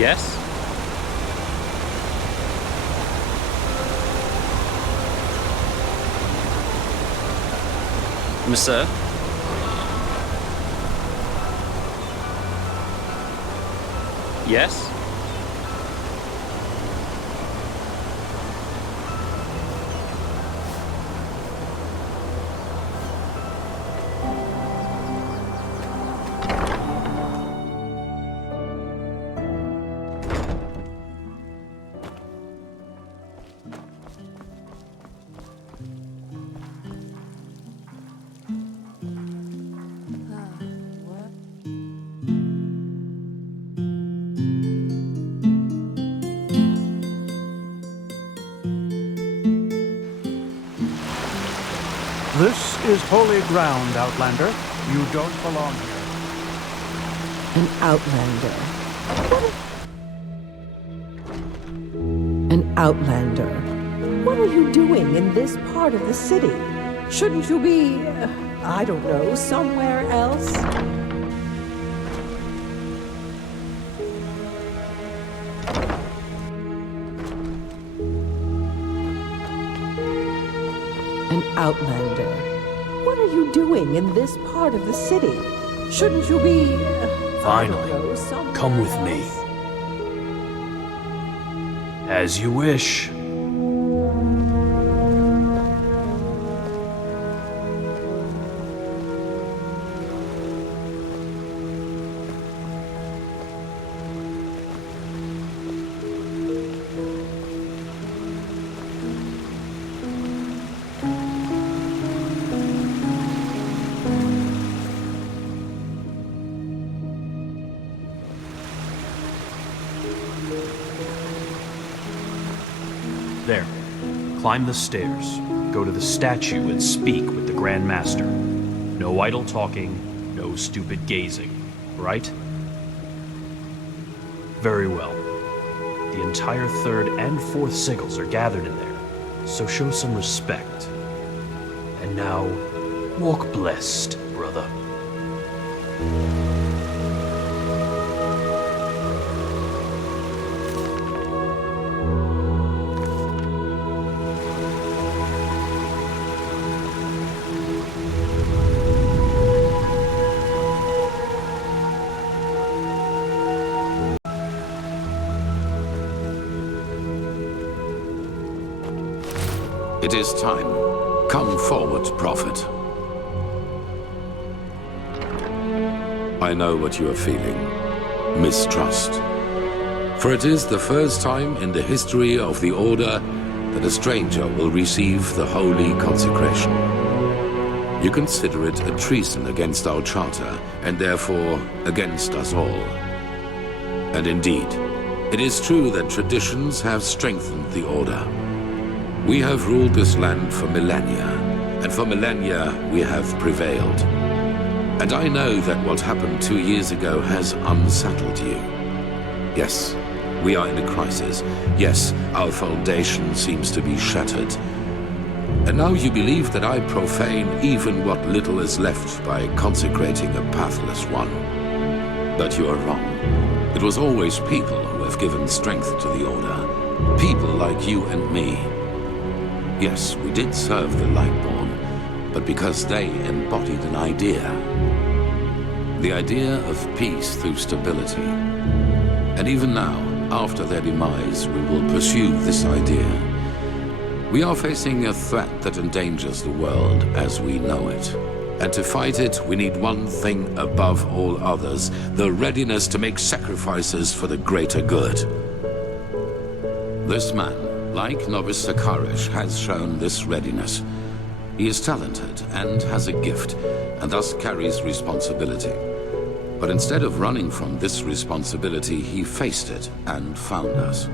Yes? Monsieur? Yes? This is holy ground, Outlander. You don't belong here. An Outlander. An Outlander. What are you doing in this part of the city? Shouldn't you be, I don't know, somewhere else? An Outlander. What are you doing in this part of the city? Shouldn't you be, Finally, come with me. As you wish. There. Climb the stairs. Go to the statue and speak with the Grand Master. No idle talking, no stupid gazing, right? Very well. The entire 3rd and 4th sigils are gathered in there, so show some respect. And now, walk blessed, brother. It is time. Come forward, Prophet. I know what you are feeling. Mistrust. For it is the first time in the history of the Order that a stranger will receive the holy consecration. You consider it a treason against our charter, and therefore against us all. And indeed, it is true that traditions have strengthened the Order. We have ruled this land for millennia, and for millennia we have prevailed. And I know that what happened 2 years ago has unsettled you. Yes, we are in a crisis. Yes, our foundation seems to be shattered. And now you believe that I profane even what little is left by consecrating a pathless one. But you are wrong. It was always people who have given strength to the Order. People like you and me. Yes, we did serve the Lightborn, but because they embodied an idea. The idea of peace through stability. And even now, after their demise, we will pursue this idea. We are facing a threat that endangers the world as we know it. And to fight it, we need one thing above all others, the readiness to make sacrifices for the greater good. This man, like Novice Sakarish, has shown this readiness. He is talented and has a gift, and thus carries responsibility. But instead of running from this responsibility, he faced it and found us.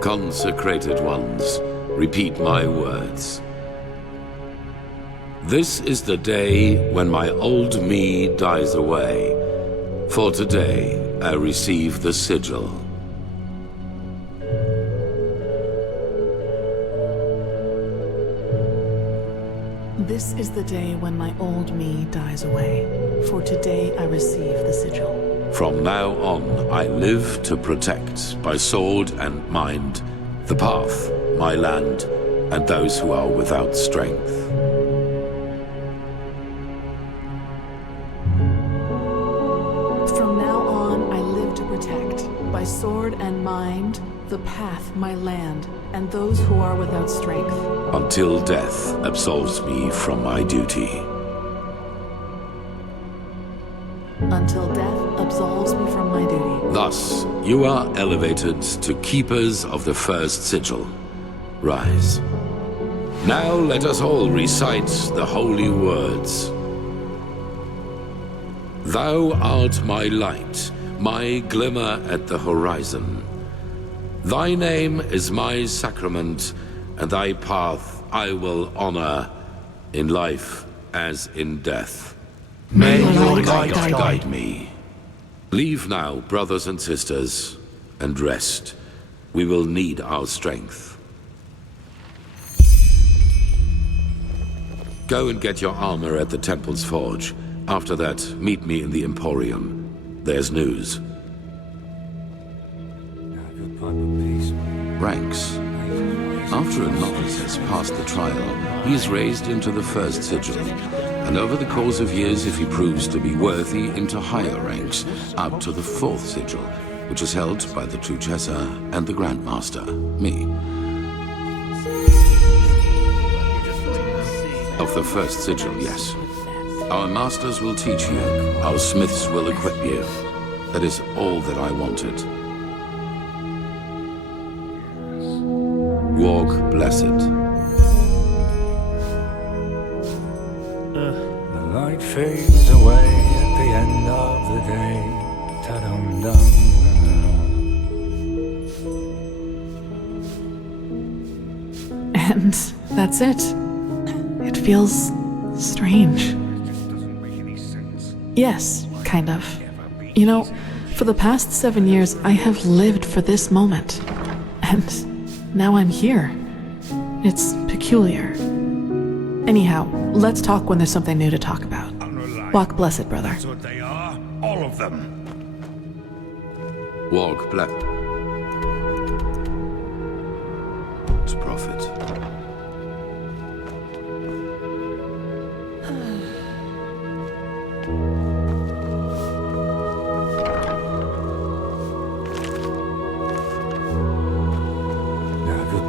Consecrated ones, repeat my words. This is the day when my old me dies away. For today, I receive the sigil. This is the day when my old me dies away, for today I receive the sigil. From now on, I live to protect, by sword and mind, the path, my land, and those who are without strength. From now on, I live to protect, by sword and mind, the path, my land, and those who are without strength. Until death absolves me from my duty. Until death absolves me from my duty. Thus, you are elevated to keepers of the first sigil. Rise. Now let us all recite the holy words. Thou art my light, my glimmer at the horizon. Thy name is my sacrament, and thy path I will honor, in life as in death. May your light guide me. Leave now, brothers and sisters, and rest. We will need our strength. Go and get your armor at the temple's forge. After that, meet me in the Emporium. There's news. Ranks. After a novice has passed the trial, he is raised into the first sigil, and over the course of years, if he proves to be worthy, into higher ranks, up to the fourth sigil, which is held by the true Chesser and the Grandmaster, me. Of the first sigil, yes. Our masters will teach you, our smiths will equip you. That is all that I wanted. Walk blessed. The light fades away at the end of the day. Ta-dum-dum. And that's it. It feels strange. Yes, kind of. You know, for the past 7 years, I have lived for this moment. And now I'm here. It's peculiar. Anyhow, let's talk when there's something new to talk about. Walk blessed, brother. That's what they are, all of them. Walk blessed. Prophet.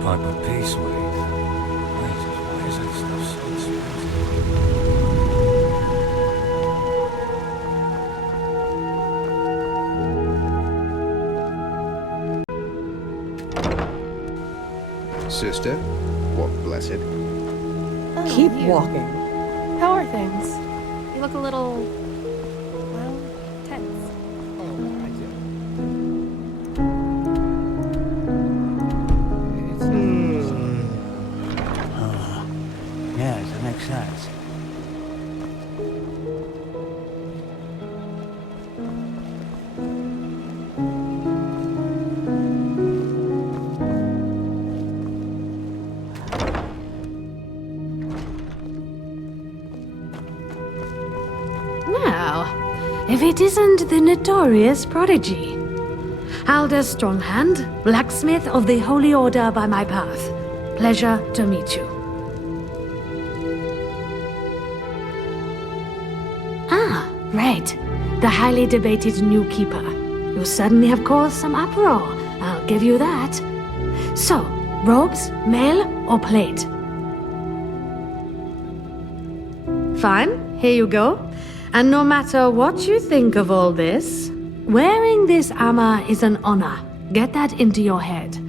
Pipe of peace, mate. Why is that stuff so expensive? Sister, walk blessed. Keep walking. How are things? You look a little, well, tense. Yes, that makes sense. Now, if it isn't the notorious prodigy. Alder Stronghand, blacksmith of the Holy Order by my path. Pleasure to meet you. Ah, right. The highly debated new keeper. You certainly have caused some uproar, I'll give you that. So, robes, mail, or plate? Fine, here you go. And no matter what you think of all this, wearing this armor is an honor. Get that into your head.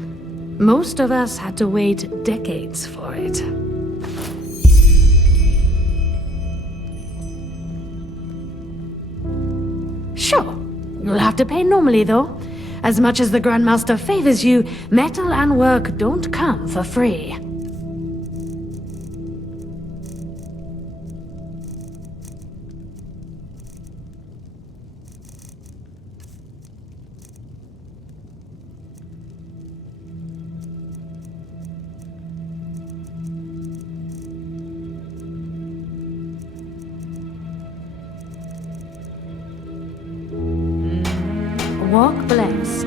Most of us had to wait decades for it. Sure, you'll have to pay normally though. As much as the Grandmaster favors you, metal and work don't come for free. Walk blessed.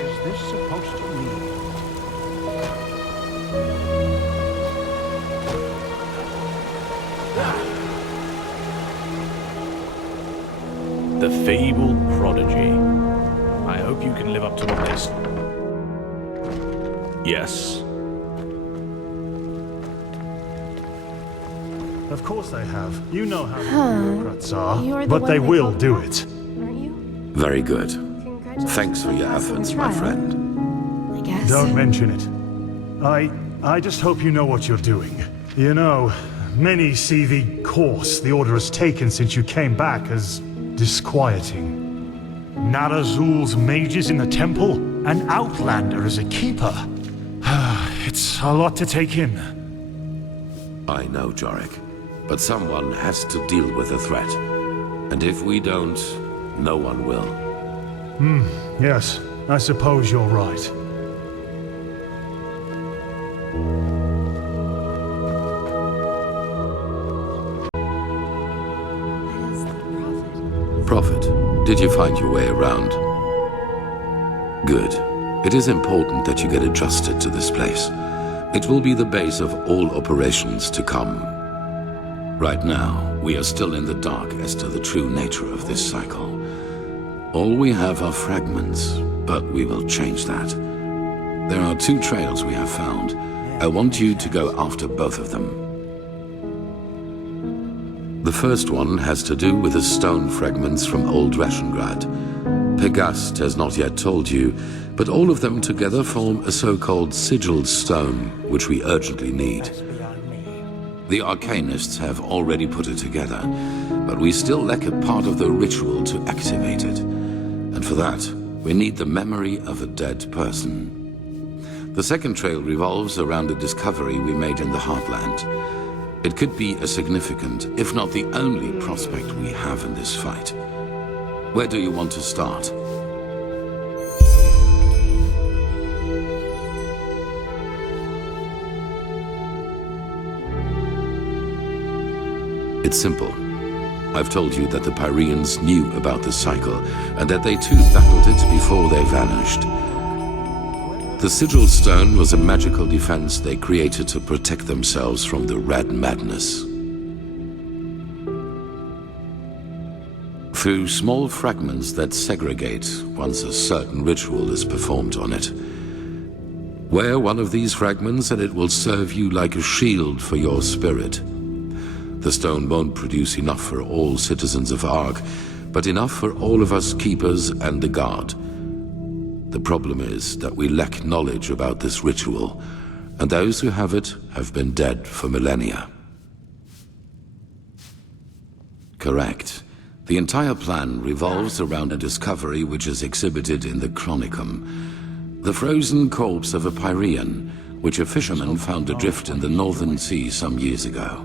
Is this supposed to mean? The fabled prodigy. I hope you can live up to what they say. Yes. Of course they have. You know how the bureaucrats are. You're the but one they they will called do back, it. Aren't you? Very good. Congratulations Thanks for on your passing the efforts, my trial, friend. I guess. Don't mention it. I just hope you know what you're doing. You know, many see the course the Order has taken since you came back as disquieting. Narazul's mages in the temple, an outlander as a keeper. It's a lot to take in. I know, Jorik. But someone has to deal with the threat. And if we don't, no one will. Yes, I suppose you're right. Prophet, did you find your way around? Good. It is important that you get adjusted to this place. It will be the base of all operations to come. Right now, we are still in the dark as to the true nature of this cycle. All we have are fragments, but we will change that. There are 2 trails we have found. I want you to go after both of them. The first one has to do with the stone fragments from Old Rashengrad. Pegast has not yet told you, but all of them together form a so-called sigil stone, which we urgently need. The Arcanists have already put it together, but we still lack a part of the ritual to activate it. And for that, we need the memory of a dead person. The second trail revolves around a discovery we made in the Heartland. It could be a significant, if not the only prospect we have in this fight. Where do you want to start? It's simple. I've told you that the Pyreans knew about the cycle, and that they too battled it before they vanished. The sigil stone was a magical defense they created to protect themselves from the Red Madness. Through small fragments that segregate once a certain ritual is performed on it. Wear one of these fragments and it will serve you like a shield for your spirit. The stone won't produce enough for all citizens of Ark, but enough for all of us keepers and the guard. The problem is that we lack knowledge about this ritual, and those who have it have been dead for millennia. Correct. The entire plan revolves around a discovery which is exhibited in the Chronicum. The frozen corpse of a Pyrean, which a fisherman found adrift in the Northern Sea some years ago.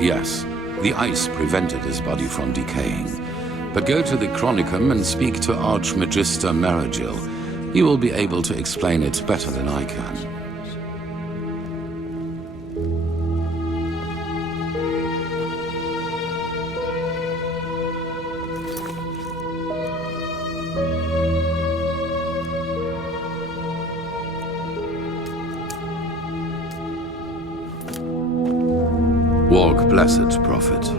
Yes, the ice prevented his body from decaying. But go to the Chronicum and speak to Archmagister Maragil. He will be able to explain it better than I can. Walk blessed, Prophet.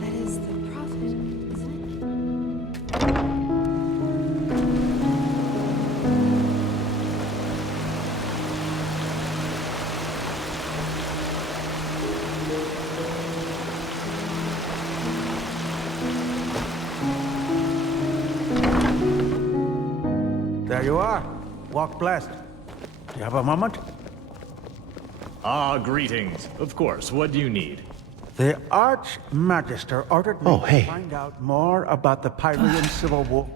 That is the prophet, isn't There you are. Walk blessed. Do you have a moment? Ah, greetings. Of course, what do you need? The Archmagister ordered me to find out more about the Pyrean Civil War.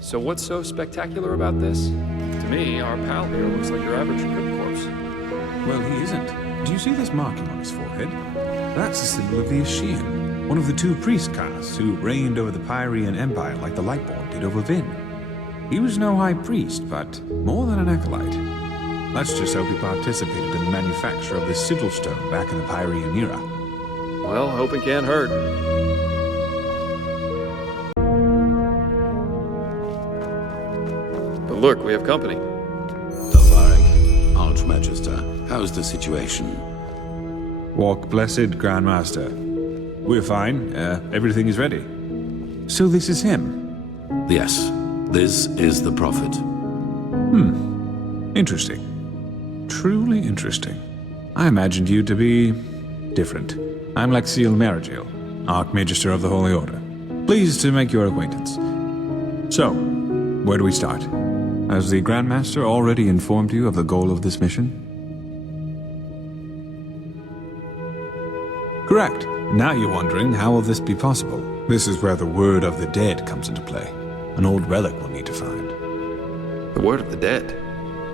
So what's so spectacular about this? To me, our pal here looks like your average crypt corpse. Well, he isn't. Do you see this marking on his forehead? That's the symbol of the Ascian, one of the two priest castes who reigned over the Pyrean Empire like the Lightborn did over Vin. He was no high priest, but more than an acolyte. Let's just hope he participated in the manufacture of this sigil stone back in the Pyrean era. Well, hoping can't hurt. But look, we have company. Dalvarek, Archmagister, how's the situation? Walk blessed, Grandmaster. We're fine. Everything is ready. So this is him? Yes, this is the Prophet. Interesting. Truly interesting. I imagined you to be different. I'm Lexiel Marigil, Archmagister of the Holy Order. Pleased to make your acquaintance. So, where do we start? Has the Grandmaster already informed you of the goal of this mission? Correct. Now you're wondering, how will this be possible? This is where the Word of the Dead comes into play. An old relic we'll need to find. The Word of the Dead?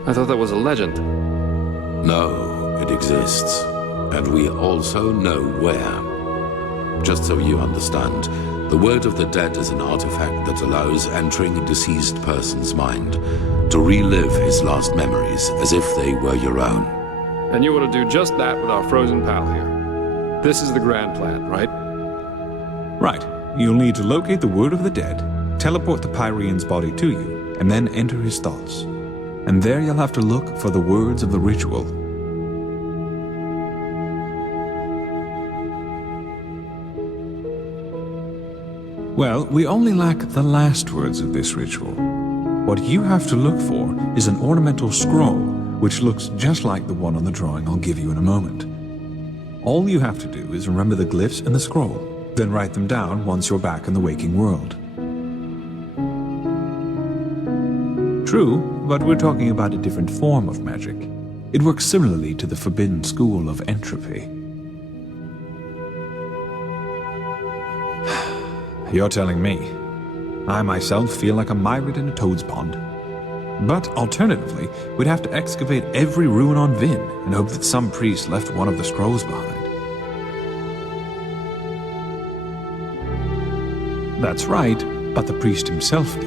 I thought that was a legend. No, it exists. And we also know where. Just so you understand, the Word of the Dead is an artifact that allows entering a deceased person's mind to relive his last memories as if they were your own. And you want to do just that with our frozen pal here. This is the grand plan, right? Right. You'll need to locate the Word of the Dead, teleport the Pyrean's body to you, and then enter his thoughts. And there you'll have to look for the words of the ritual. Well, we only lack the last words of this ritual. What you have to look for is an ornamental scroll, which looks just like the one on the drawing I'll give you in a moment. All you have to do is remember the glyphs in the scroll, then write them down once you're back in the waking world. True, but we're talking about a different form of magic. It works similarly to the forbidden school of entropy. You're telling me. I myself feel like a myriad in a toad's pond. But alternatively, we'd have to excavate every ruin on Vin and hope that some priest left one of the scrolls behind. That's right, but the priest himself did.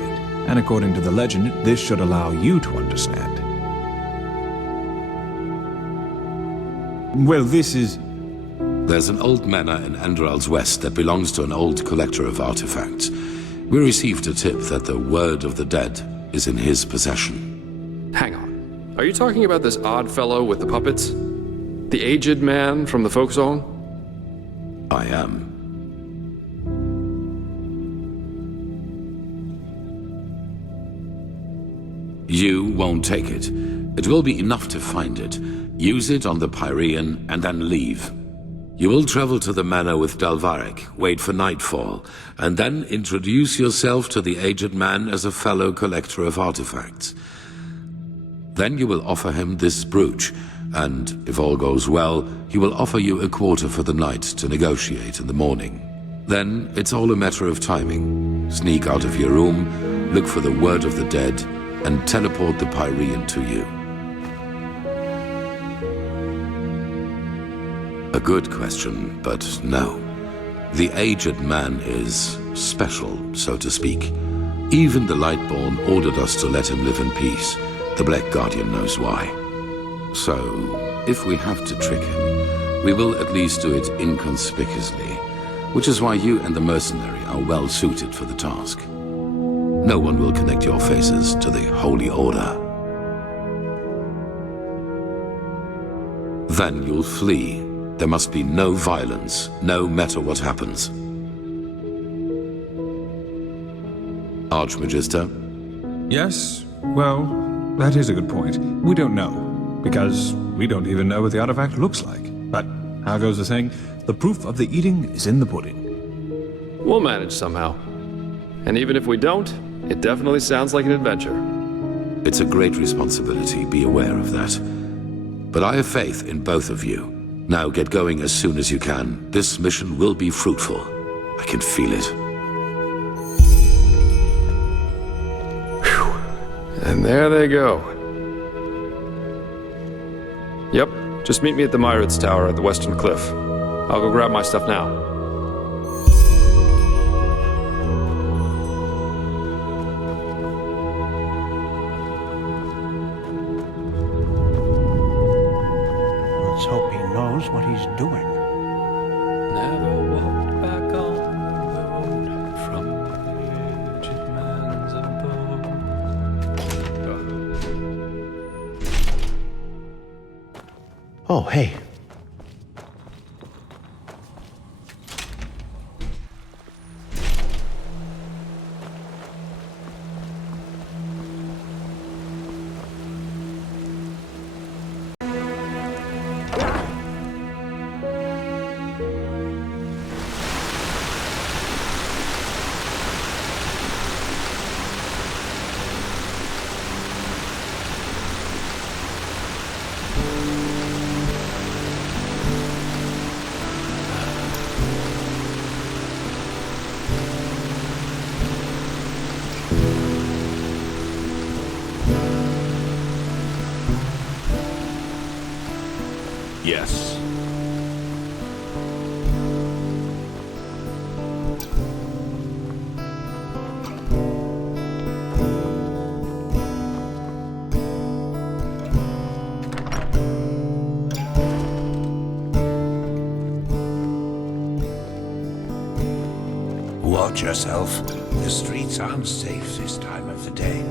And according to the legend, this should allow you to understand. Well, this is... There's an old manor in Enderal's west that belongs to an old collector of artifacts. We received a tip that the Word of the Dead is in his possession. Hang on. Are you talking about this odd fellow with the puppets? The aged man from the folk song? I am. You won't take it. It will be enough to find it. Use it on the Pyrean and then leave. You will travel to the manor with Dalvarek, wait for nightfall, and then introduce yourself to the aged man as a fellow collector of artifacts. Then you will offer him this brooch, and if all goes well, he will offer you a quarter for the night to negotiate in the morning. Then it's all a matter of timing. Sneak out of your room, look for the Word of the Dead, and teleport the Pyrean to you. A good question, but no. The aged man is special, so to speak. Even the Lightborn ordered us to let him live in peace. The Black Guardian knows why. So, if we have to trick him, we will at least do it inconspicuously, which is why you and the mercenary are well suited for the task. No one will connect your faces to the Holy Order. Then you'll flee. There must be no violence, no matter what happens. Archmagister? Yes, well, that is a good point. We don't know, because we don't even know what the artifact looks like. But, how goes the saying? The proof of the eating is in the pudding. We'll manage somehow. And even if we don't, it definitely sounds like an adventure. It's a great responsibility, be aware of that. But I have faith in both of you. Now get going as soon as you can. This mission will be fruitful. I can feel it. Whew. And there they go. Yep, just meet me at the Myrids Tower at the Western Cliff. I'll go grab my stuff now. Let's hope he knows what he's doing. Never walked back on the road from the aged man's abode. Oh, hey. Yes. Watch yourself. The streets aren't safe this time of the day.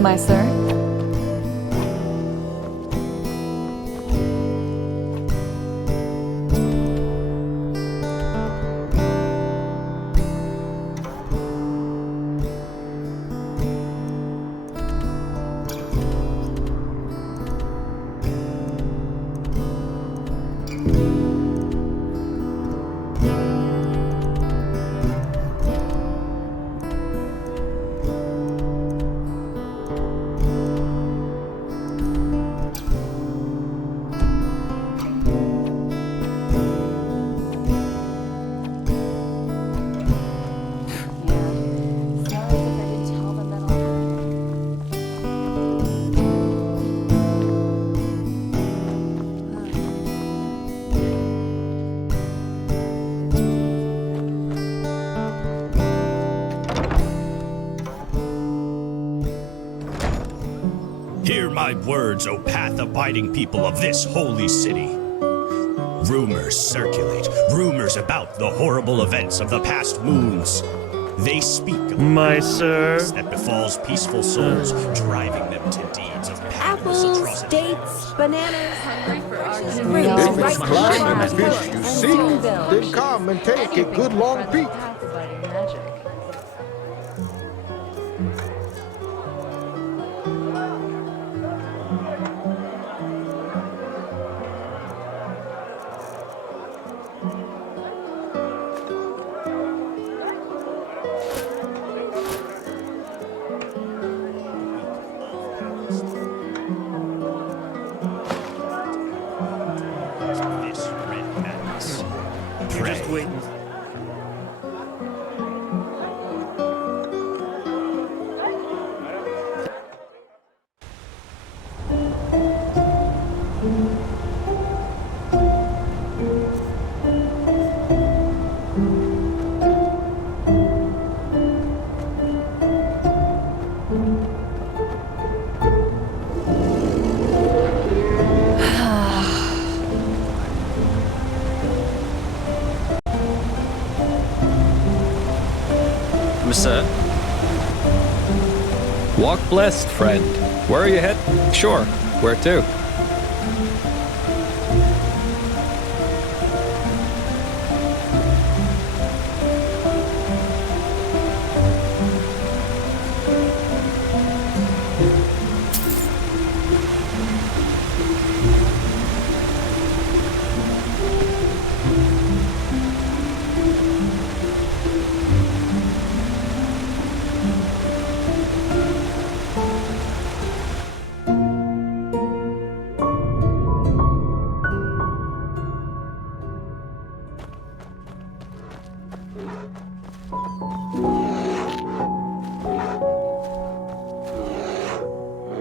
My sir? Hear my words, O path-abiding people of this holy city. Rumors circulate, rumors about the horrible events of the past moons. They speak of my sir that befalls peaceful souls, driving them to deeds of pathless atrocity. Dates, bananas, hungry for If it's climb and fish you seek, then come and take a good long peek. This red madness. Pray. Sir. Walk blessed, friend. Where are you headed? Sure. Where to?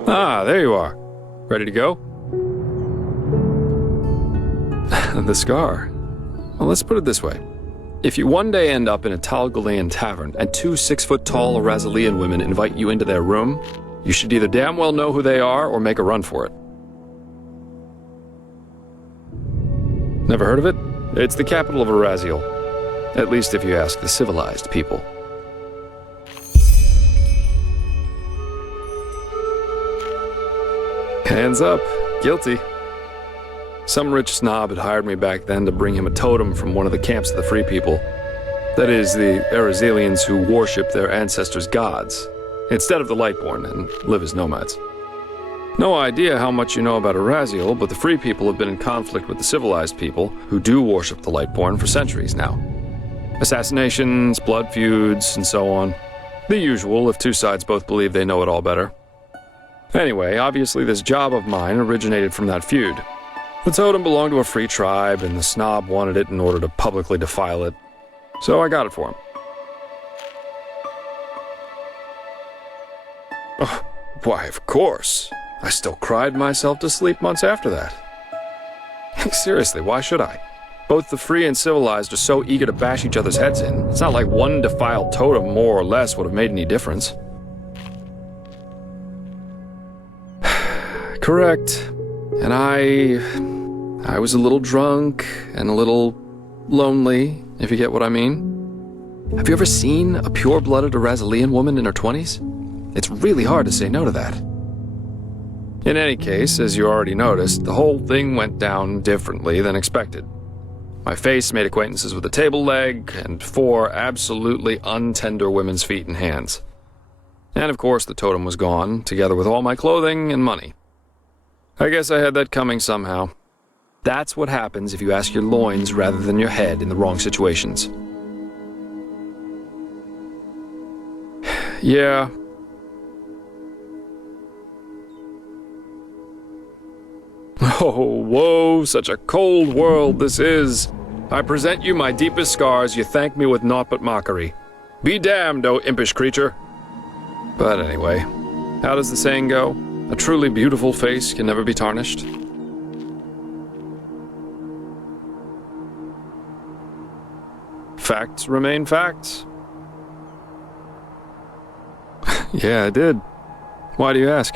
Ah, there you are. Ready to go? The scar. Well, let's put it this way. If you one day end up in a Talgalean tavern and two 6-foot-tall Razalian women invite you into their room, you should either damn well know who they are or make a run for it. Never heard of it? It's the capital of Araziel. At least if you ask the civilized people. Hands up. Guilty. Some rich snob had hired me back then to bring him a totem from one of the camps of the Free People. That is, the Arazelians who worship their ancestors' gods, instead of the Lightborn, and live as nomads. No idea how much you know about Araziel, but the Free People have been in conflict with the civilized people, who do worship the Lightborn, for centuries now. Assassinations, blood feuds, and so on. The usual if two sides both believe they know it all better. Anyway, obviously this job of mine originated from that feud. The totem belonged to a free tribe, and the snob wanted it in order to publicly defile it. So I got it for him. Oh, why, of course. I still cried myself to sleep months after that. Seriously, why should I? Both the free and civilized are so eager to bash each other's heads in. It's not like one defiled totem more or less would have made any difference. Correct. And I was a little drunk and a little lonely, if you get what I mean. Have you ever seen a pure-blooded Arazelian woman in her 20s? It's really hard to say no to that. In any case, as you already noticed, the whole thing went down differently than expected. My face made acquaintances with a table leg and 4 absolutely untender women's feet and hands. And of course the totem was gone, together with all my clothing and money. I guess I had that coming somehow. That's what happens if you ask your loins rather than your head in the wrong situations. Yeah. Oh, whoa, such a cold world this is. I present you my deepest scars, you thank me with naught but mockery. Be damned, O impish creature. But anyway, how does the saying go? A truly beautiful face can never be tarnished. Facts remain facts. Yeah, I did. Why do you ask?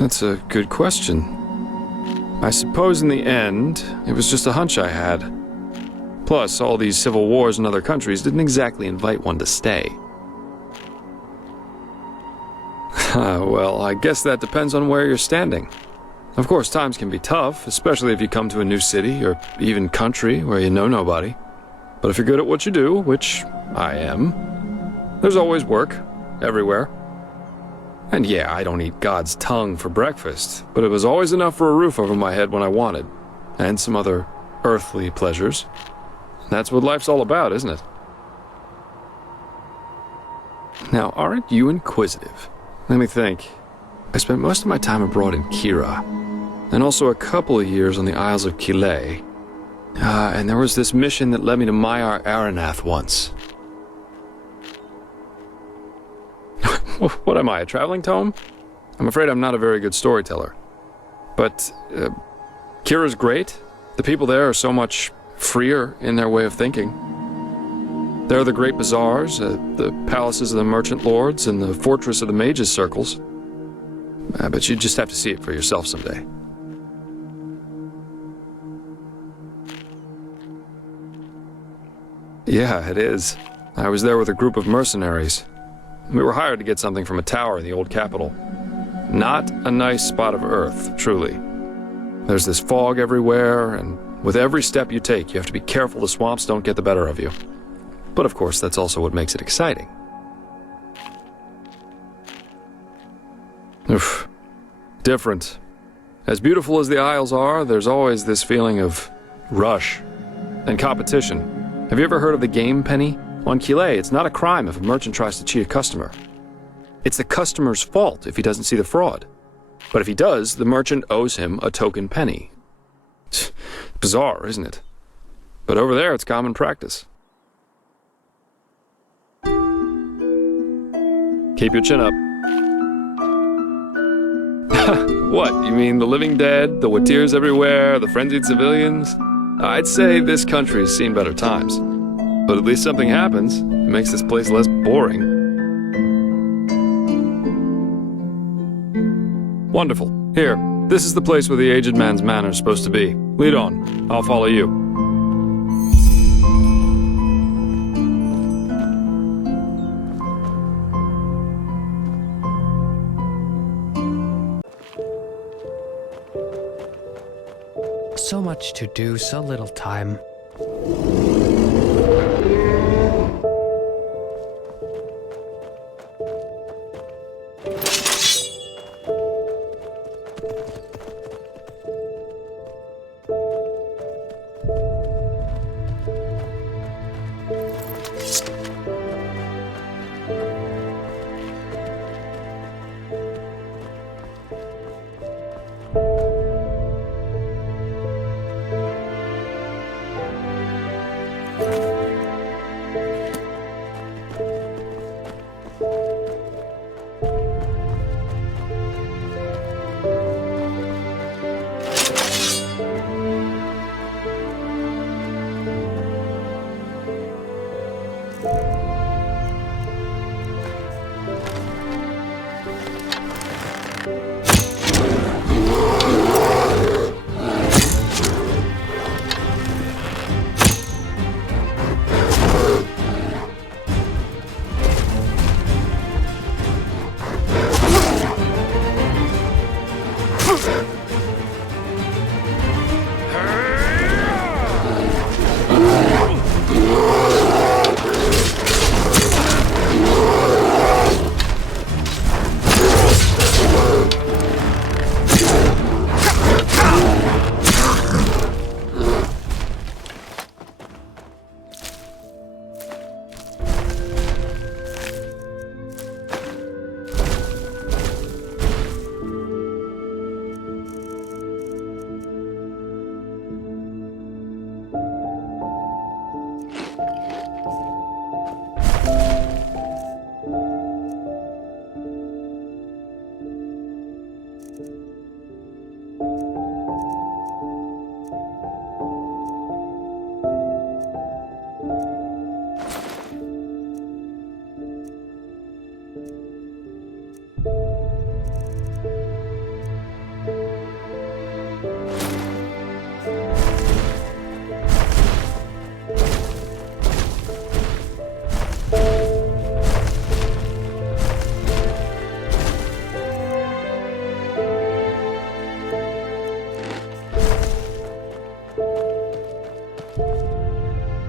That's a good question. I suppose in the end, it was just a hunch I had. Plus, all these civil wars in other countries didn't exactly invite one to stay. Well, I guess that depends on where you're standing. Of course, times can be tough, especially if you come to a new city or even country where you know nobody. But if you're good at what you do, which I am, there's always work, everywhere. And yeah, I don't eat God's tongue for breakfast, but it was always enough for a roof over my head when I wanted, and some other earthly pleasures. That's what life's all about, isn't it? Now, aren't you inquisitive? Let me think. I spent most of my time abroad in Kira, and also a couple of years on the Isles of Kile. And there was this mission that led me to Maiar Aranath once. What am I, a traveling tome? I'm afraid I'm not a very good storyteller. But Kira's great. The people there are so much freer in their way of thinking. There are the great bazaars, the palaces of the merchant lords, and the fortress of the mages' circles. But you just have to see it for yourself someday. Yeah, it is. I was there with a group of mercenaries. We were hired to get something from a tower in the old capital. Not a nice spot of Earth, truly. There's this fog everywhere, and with every step you take, you have to be careful the swamps don't get the better of you. But of course, that's also what makes it exciting. Oof. Different. As beautiful as the Isles are, there's always this feeling of rush and competition. Have you ever heard of the game penny? On Quillet, it's not a crime if a merchant tries to cheat a customer. It's the customer's fault if he doesn't see the fraud. But if he does, the merchant owes him a token penny. Bizarre, isn't it? But over there, it's common practice. Keep your chin up. What, you mean the living dead, the watirs everywhere, the frenzied civilians? I'd say this country's seen better times. But at least something happens. It makes this place less boring. Wonderful. Here, this is the place where the aged man's manor is supposed to be. Lead on. I'll follow you. So much to do, so little time.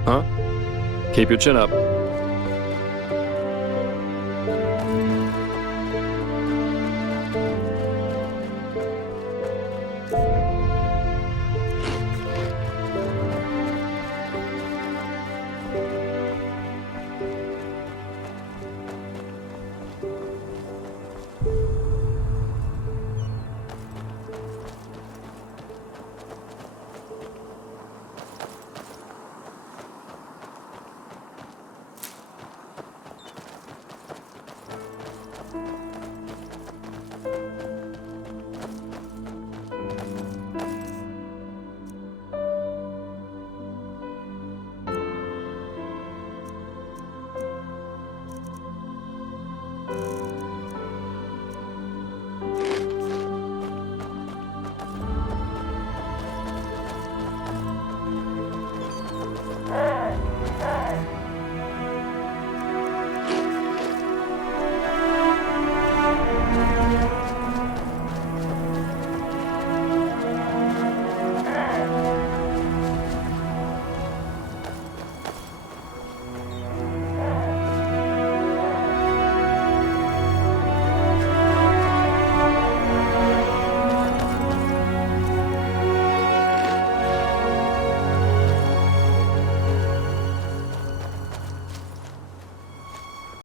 Huh? Keep your chin up.